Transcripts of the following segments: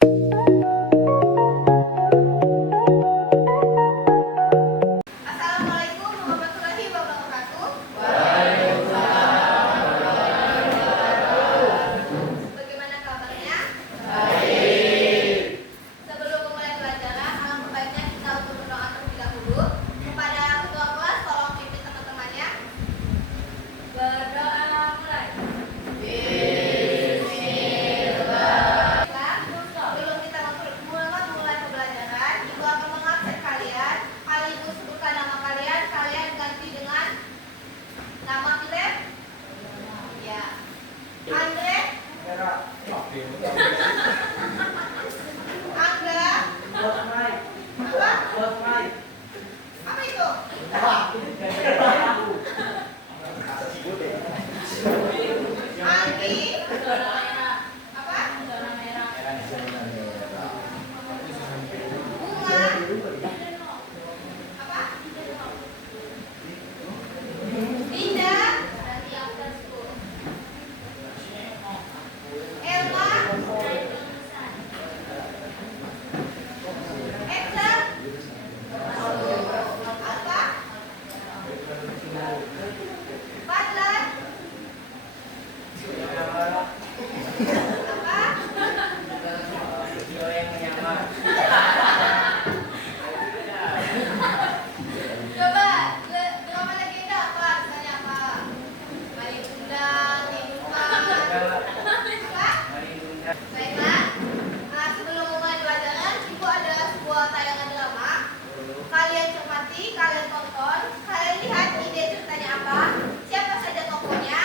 Assalamualaikum warahmatullahi wabarakatuh. Bagaimana kabarnya? Sebelum memulai pelajaran, alangkah baiknya kita untuk berdoa terlebih dahulu. Kepada ketua kelas, tolong pimpin teman-temannya. Berdoa mulai. Baiklah, sebelum kita mulai pembelajaran, Ibu akan mengabsen kalian. Sekaligus sebutkan nama kalian. Kalian ganti dengan nama Philip. Ya. Andre. Angga. Apa? Apa itu? Anggi. Apa? Bunga. Apa? Dinda. Elma. Eksa. Alfa. Fadlan. Apa? Coba drama legenda apa? Misalnya apa? Mari Undang, Kehidupan. Apa? Baiklah. Nah, sebelum mulai pelajaran, Ibu ada sebuah tayangan drama. Kalian cermati, kalian tonton, kalian lihat ide ceritanya apa, siapa saja tokohnya,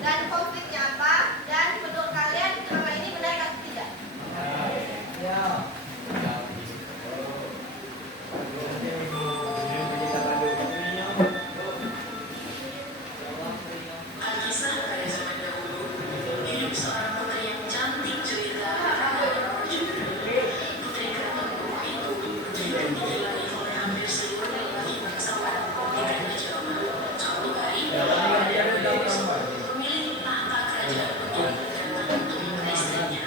dan konfliknya apa, dan menurut kalian drama ini menarik atau tidak? Alkisah pada zaman dahulu, hidup seorang putri yang cantik jelita bernama Julia. Putri keraton Kuno itu tidak diilangi oleh hampir seluruh lelaki bangsawan di kerajaan Jawa. Suatu hari, Julia memilih tahta kerajaan untuk keraton untuk memilih istrinya.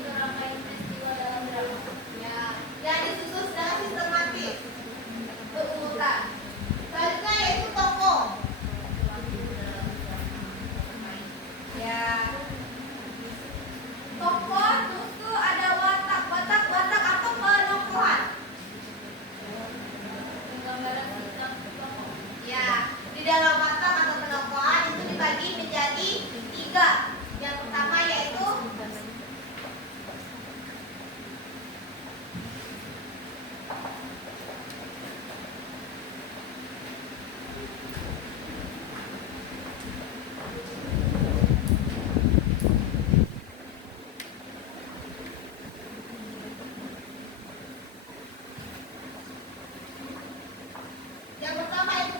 yaitu rangkaian peristiwa dalam drama. Ya, yang disusun secara sistematis, berurutan. Selanjutnya yaitu tokoh. Ya, tokoh itu ada watak atau penokohan. Ya, di dalam watak atau penokohan itu dibagi menjadi 3. Yang pertama yaitu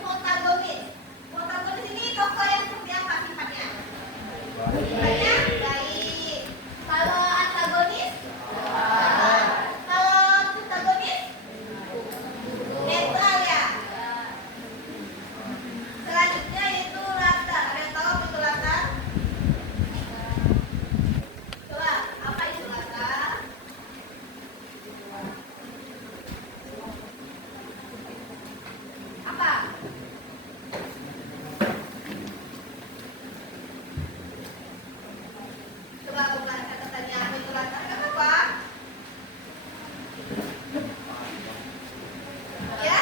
protagonis. Protagonis ini tokoh yang seperti apa sifatnya? Sifatnya baik. Kalau antagonis? Kalau protagonis? Netral ya. Selanjutnya yaitu latar. Ada yang tahu apa itu latar? Coba, apa itu latar? Apa? Coba aku kata tanya apa itu latar? Apa? Ya?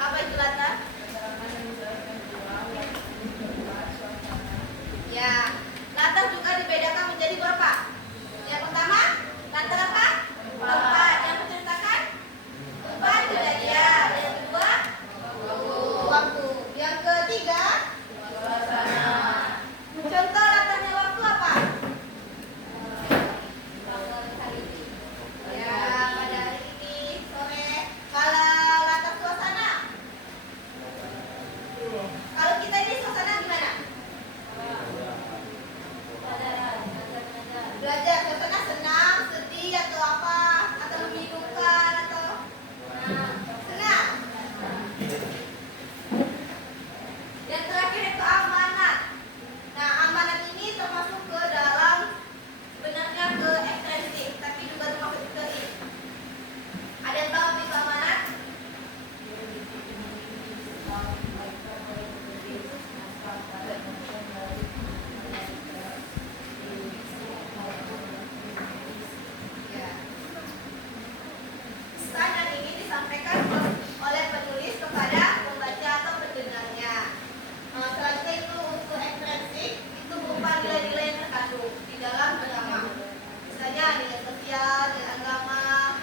Apa itu latar? Ya, latar juga dibedakan menjadi berapa? Yang pertama, latar apa? Tempat yang menceritakan tempat kejadian. Yang kedua, waktu. Yang ketiga, contoh latarnya waktu apa? Ya, pada hari ini sore. Kalau latar suasana, kalau kita ini suasana gimana? Belajar, suasana senang, sedih atau apa? Atau membingungkan atau senang? Yang terakhir itu amanat. Nah, amanat ini termasuk ke dalam sebenarnya ke ekstensif, tapi juga termasuk ke ini. Ada yang tahu apa itu amanat? Ya. Pesan ini disampaikan oleh penulis kepada pembaca atau pendengarnya. Selanjutnya itu untuk ekstrinsi itu berupa nilai-nilai yang terkandung di dalam drama. Misalnya nilai sosial, nilai agama,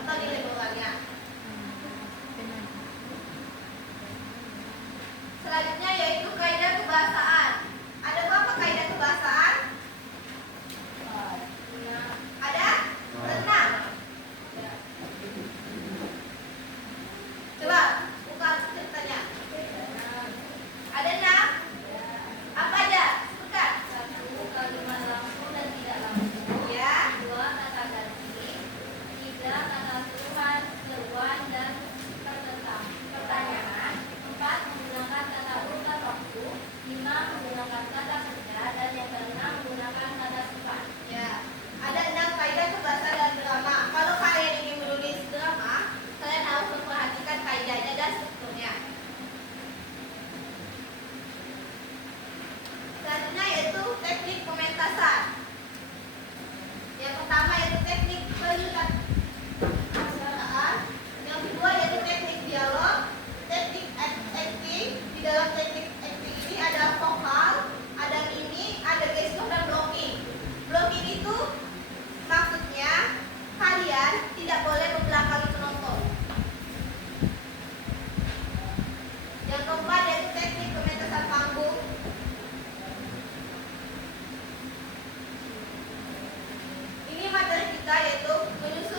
atau nilai moralnya. Selanjutnya yaitu kaidah kebahasaan. Ada berapa kaidah kebahasaan? Ada? Tenang. Coba buka ceritanya. Ada 6? Apa aja? Bukan. 1. Kalimat langsung dan tidak langsung. Ya. 2. Kata ganti. 3. Kata suruhan, seruan, dan pertanyaan. 4. Menggunakan kata urutan waktu. 5. Menggunakan kata kerja. Dan yang ke-6 menggunakan kata sifat. Ya. Ada 6 kaidah kebahasaan dalam drama. Kalau kalian ingin menulis drama, kalian harus memperhatikan kaidahnya dan strukturnya. Selanjutnya yaitu teknik pementasan. Yang pertama yaitu teknik penyutraan. Yang kedua yaitu teknik dialog, teknik acting. Di dalam teknik acting ini ada vokal, ada mimik, ada gestur dan blocking. Blocking itu maksudnya kalian tidak boleh membelakangi penonton. Yang keempat yaitu teknik pementasan panggung. Ini materi kita yaitu menyusun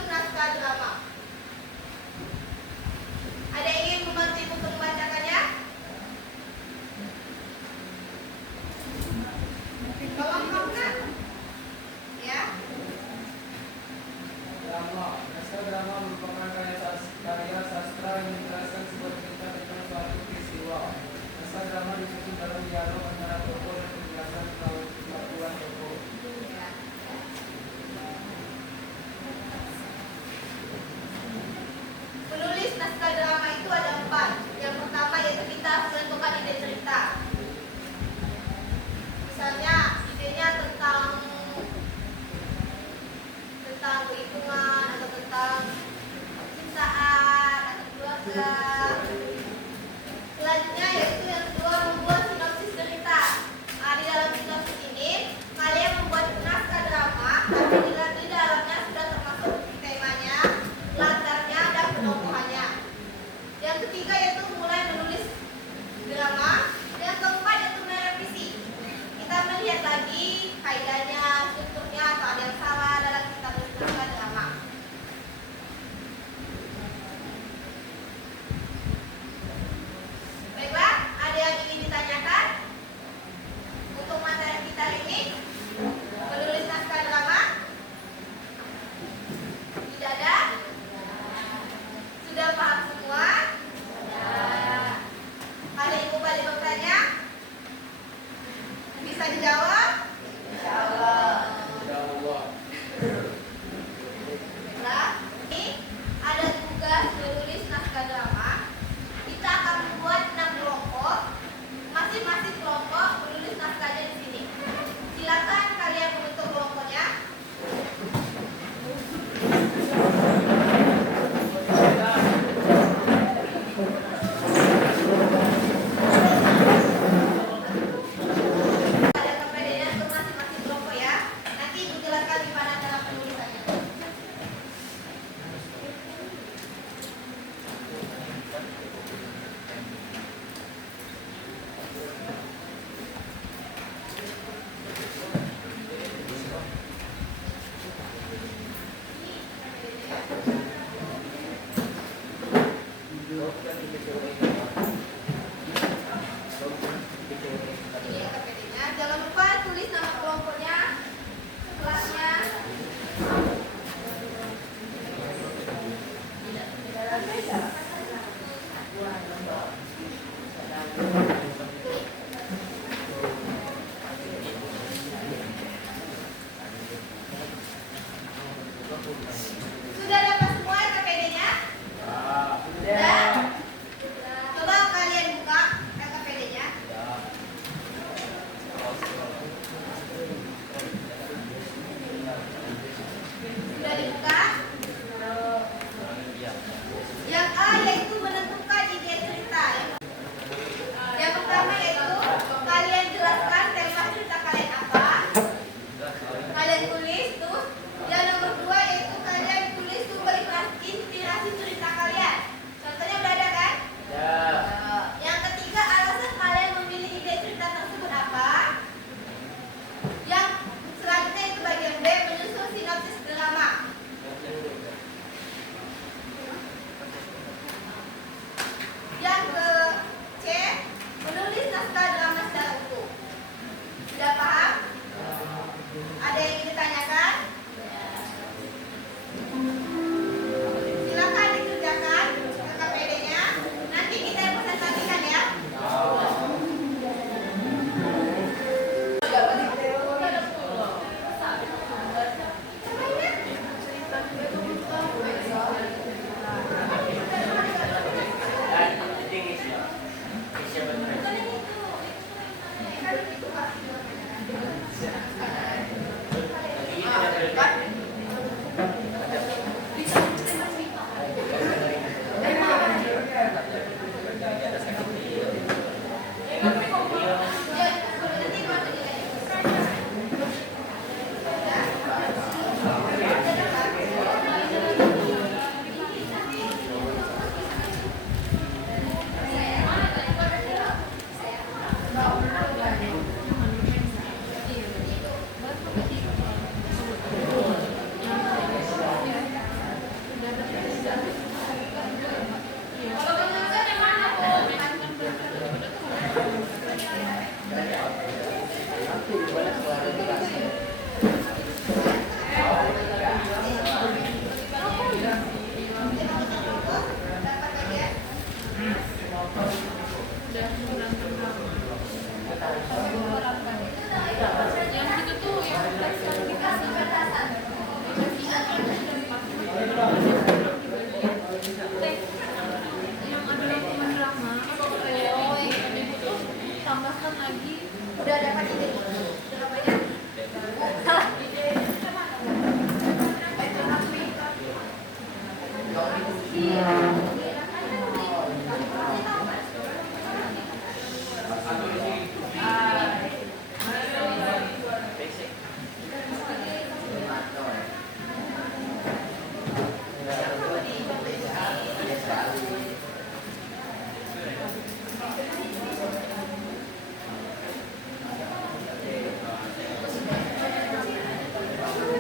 Sudah dapat semua KPD-nya? Sudah. Coba kalian buka KPD-nya. Sudah dibuka? Yang A yaitu menentukan ide cerita. Yang pertama yaitu kalian jelaskan tema cerita kalian apa. Kalian tulis tuh. Yang nomor 2 yaitu kalian tulis sumber inspirasi cerita kalian. Contohnya udah ada kan? Yang ketiga alasan kalian memilih ide cerita tersebut apa. Yang selanjutnya itu bagian B menyusun sinopsis drama. Yang ke C menulis naskah drama secara utuh. Sudah paham? Ada yang ingin ditanyakan? Silakan dikerjakan KPD-nya. Nanti kita yang presentasikan ya. Tambahkan lagi. Udah dapat ide dramanya?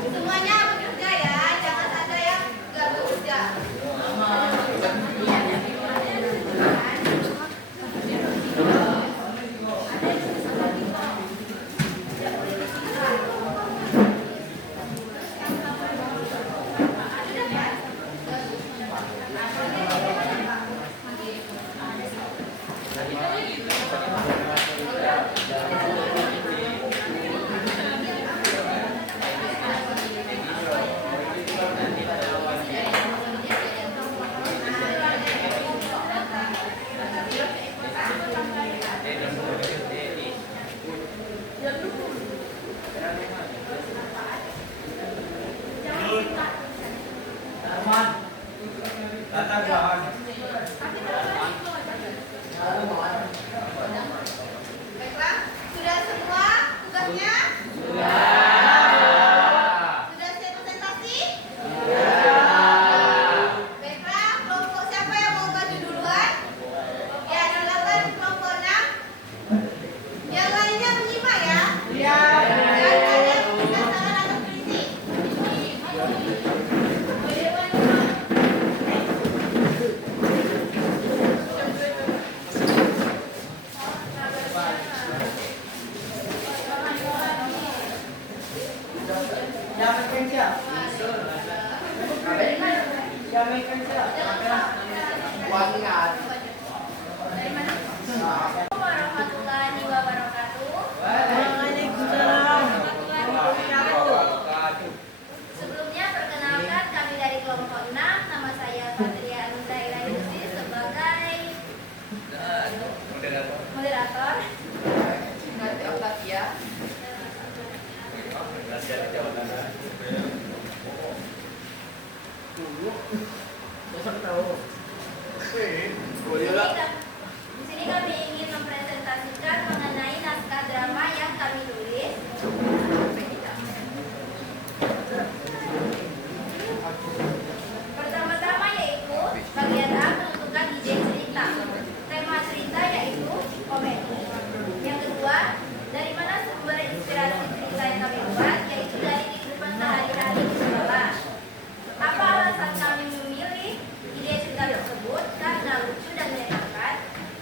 Semuanya bekerja ya, jangan ada yang nggak bekerja. Baiklah, sudah semua tugasnya? Sudah siap presentasi? Baiklah, kelompok siapa yang mau maju duluan? Ya, silakan kelompok 6. Yang lainnya menyimak ya? Dan kalian memberikan saran atau kritik. Warahmatullahi wabarakatuh. Sebelumnya perkenalkan Di sini kami ingin mempresentasikan mengenai naskah drama yang kami tulis. Pertama-tama yaitu bagian A, menentukan ide cerita. Tema cerita yaitu komedi. Yang kedua, dari mana sumber inspirasi cerita yang kami buat, yaitu dari kehidupan sehari-hari di sekolah. Apa alasan kami memilih ide cerita tersebut? Karena lucu dan menyenangkan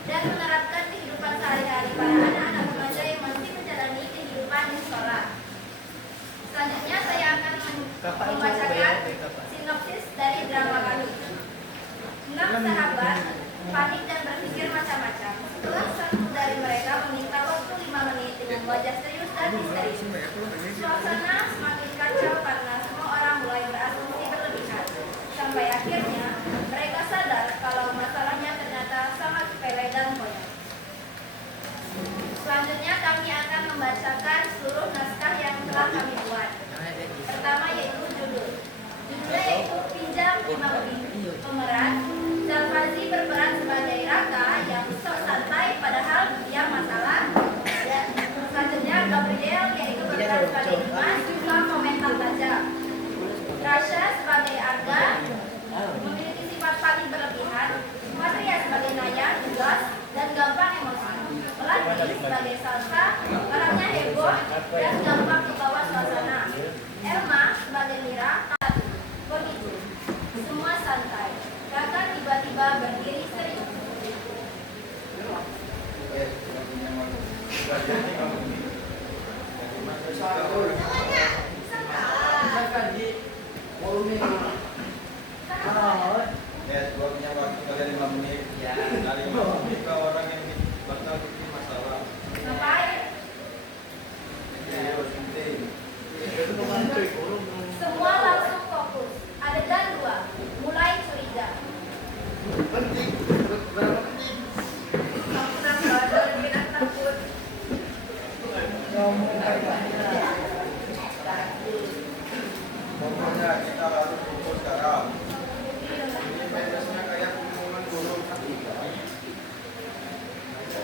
dan menerapkan kehidupan sehari-hari para anak-anak remaja yang masih menjalani kehidupan di sekolah. Selanjutnya saya akan membacakan sinopsis dari drama kami. 6 sahabat panik dan berpikir macam-macam. Setelah satu dari mereka meminta waktu 5 menit dengan wajah serius dan misterius. Suasana semakin kacau karena semua orang mulai berasumsi berlebihan. Sampai akhirnya mereka sadar kalau masalahnya ternyata sangat sepele dan konyol. Selanjutnya kami akan membacakan seluruh naskah yang telah kami buat. Pertama yaitu judul. Judulnya yaitu Pinjam 5 Lebih. Pemeran Zalfazi berperan sebagai Raka yang sok santai padahal dia masalah. Dan selanjutnya Gabriel yaitu berperan sebagai Dimas suka komentar tajam. Rasha sebagai Arga memiliki sifat paling berlebihan. Matria sebagai Naya tegas dan gampang emosi. Melati sebagai Salsa orangnya heboh dan gampang kebawa suasana. Elma sebagai Mira begitu. Semua santai. Raka tiba-tiba berdiri serius. Ya, gua punya waktu kalian 5 menit. Ya, kali 5 menit ke orang yang bakal bikin masalah. Ngapain? Ya, penting. Semua langsung fokus. Adegan 2. Mulai curiga. Penting. Berapa penting? Kamu kenapa bikin takut? Pokoknya kita harus fokus sekarang. Ini pentasnya kayak pengumuman guru.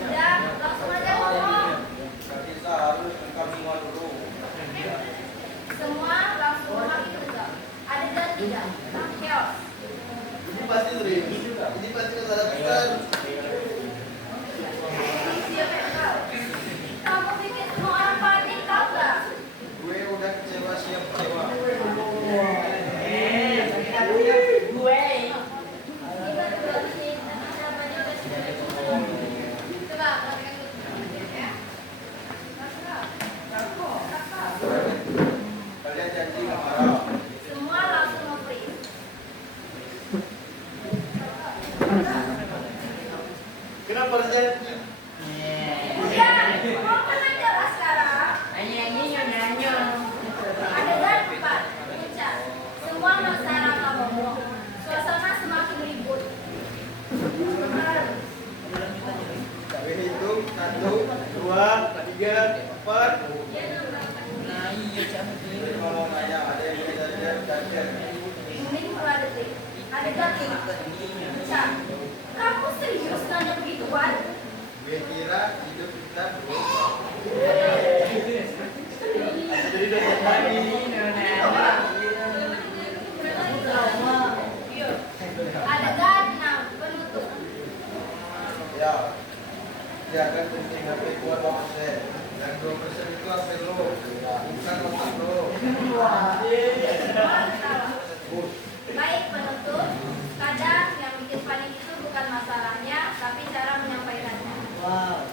Udah, langsung aja ngomong. Kita harus lengkap semua dulu. Semua langsung memakai juga. Adegan 3. Chaos. Ini pasti serius. Ini pasti kesalahan besar. Siapa yang tahu? Kamu bikin semua orang panik, tahu gak? Gue udah kecewa, siap kecewa. Coba perhatikan dulu ya. Kalian janji nggak marah. Semua langsung nge-freeze. Kenapa harus janji? Udah, mau kena jelas sekarang. Adegan 4. Puncak. Semua maksa Raka ngomong. Suasana semakin ribut. Kami hitung 1, 2, 3, 4. Jadi kalau nanya ada yang bisa dan Mending 2 detik. Adegan 5. Puncak. Kamu serius nanya begituan? gue kira hidup kita berubah. Jadi udah lagi. Adegan 6. Penutup. Ya, jangan penting HP gua 2%. Dan 2% itu HP lo, bukan otak lo. Baik, penutup. Kadang yang bikin panik itu bukan masalahnya, tapi cara menyampaikannya. Wow.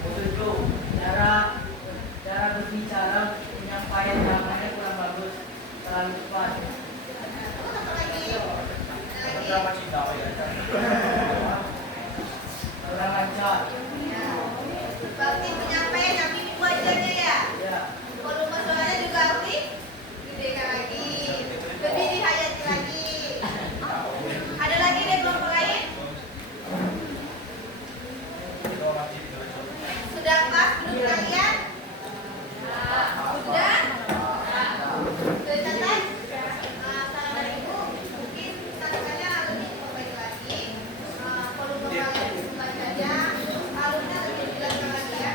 Ketujuh, cara berbicara penyampaian namanya kurang bagus, terlalu cepat. Satu lagi. Kurang lancar. Ya. Berarti penyampaian yang ini wajahnya ya. Ya. Volume suaranya juga harus digedekan lagi. Lebih dihayati lagi. Ada lagi deh kelompok lain? Sudah pas menurut kalian? Sudah? Sudah catat? Saran dari ibu, mungkin catatannya lebih membaik lagi. Volume kalian membacanya, alurnya lebih dijelaskan lagi ya.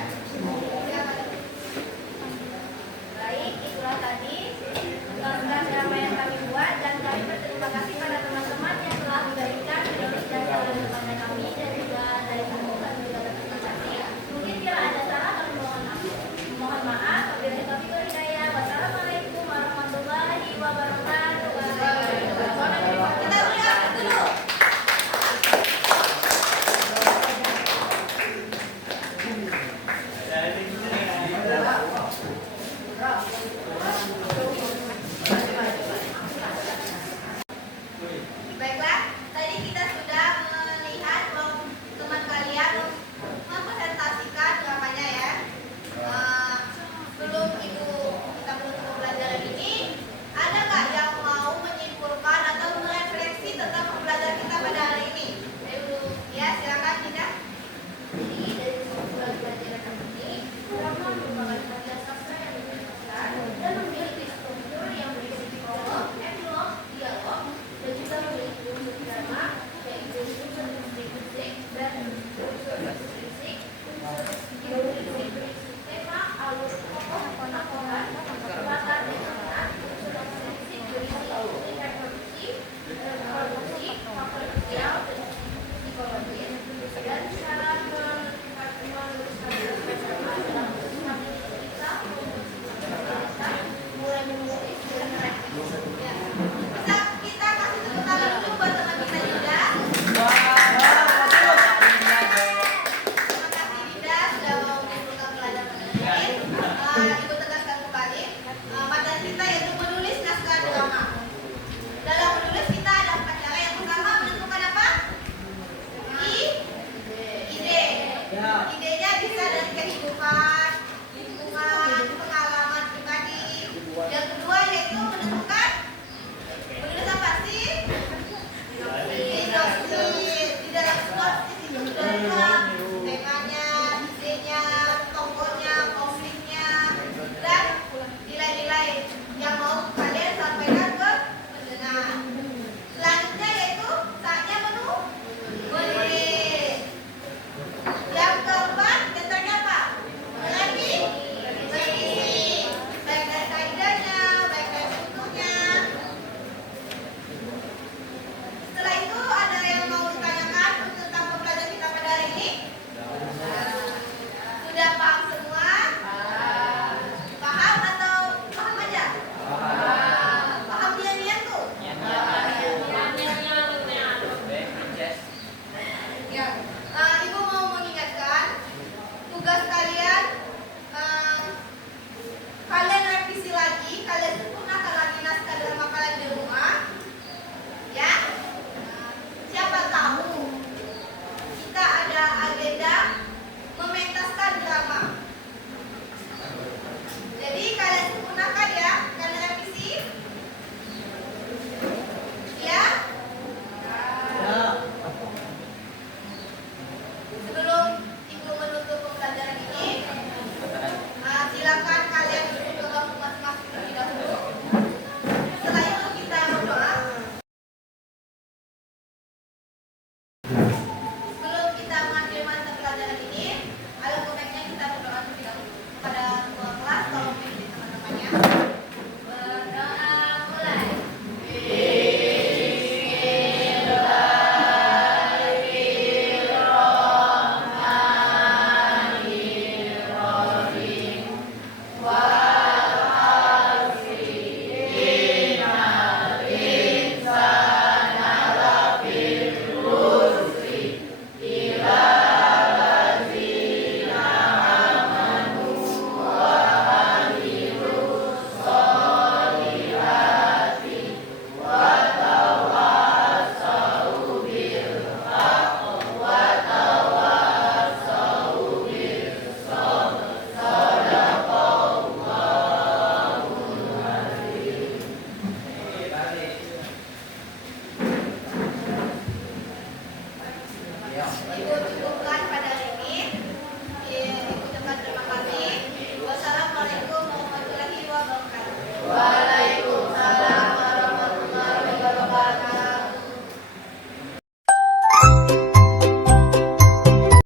Ikut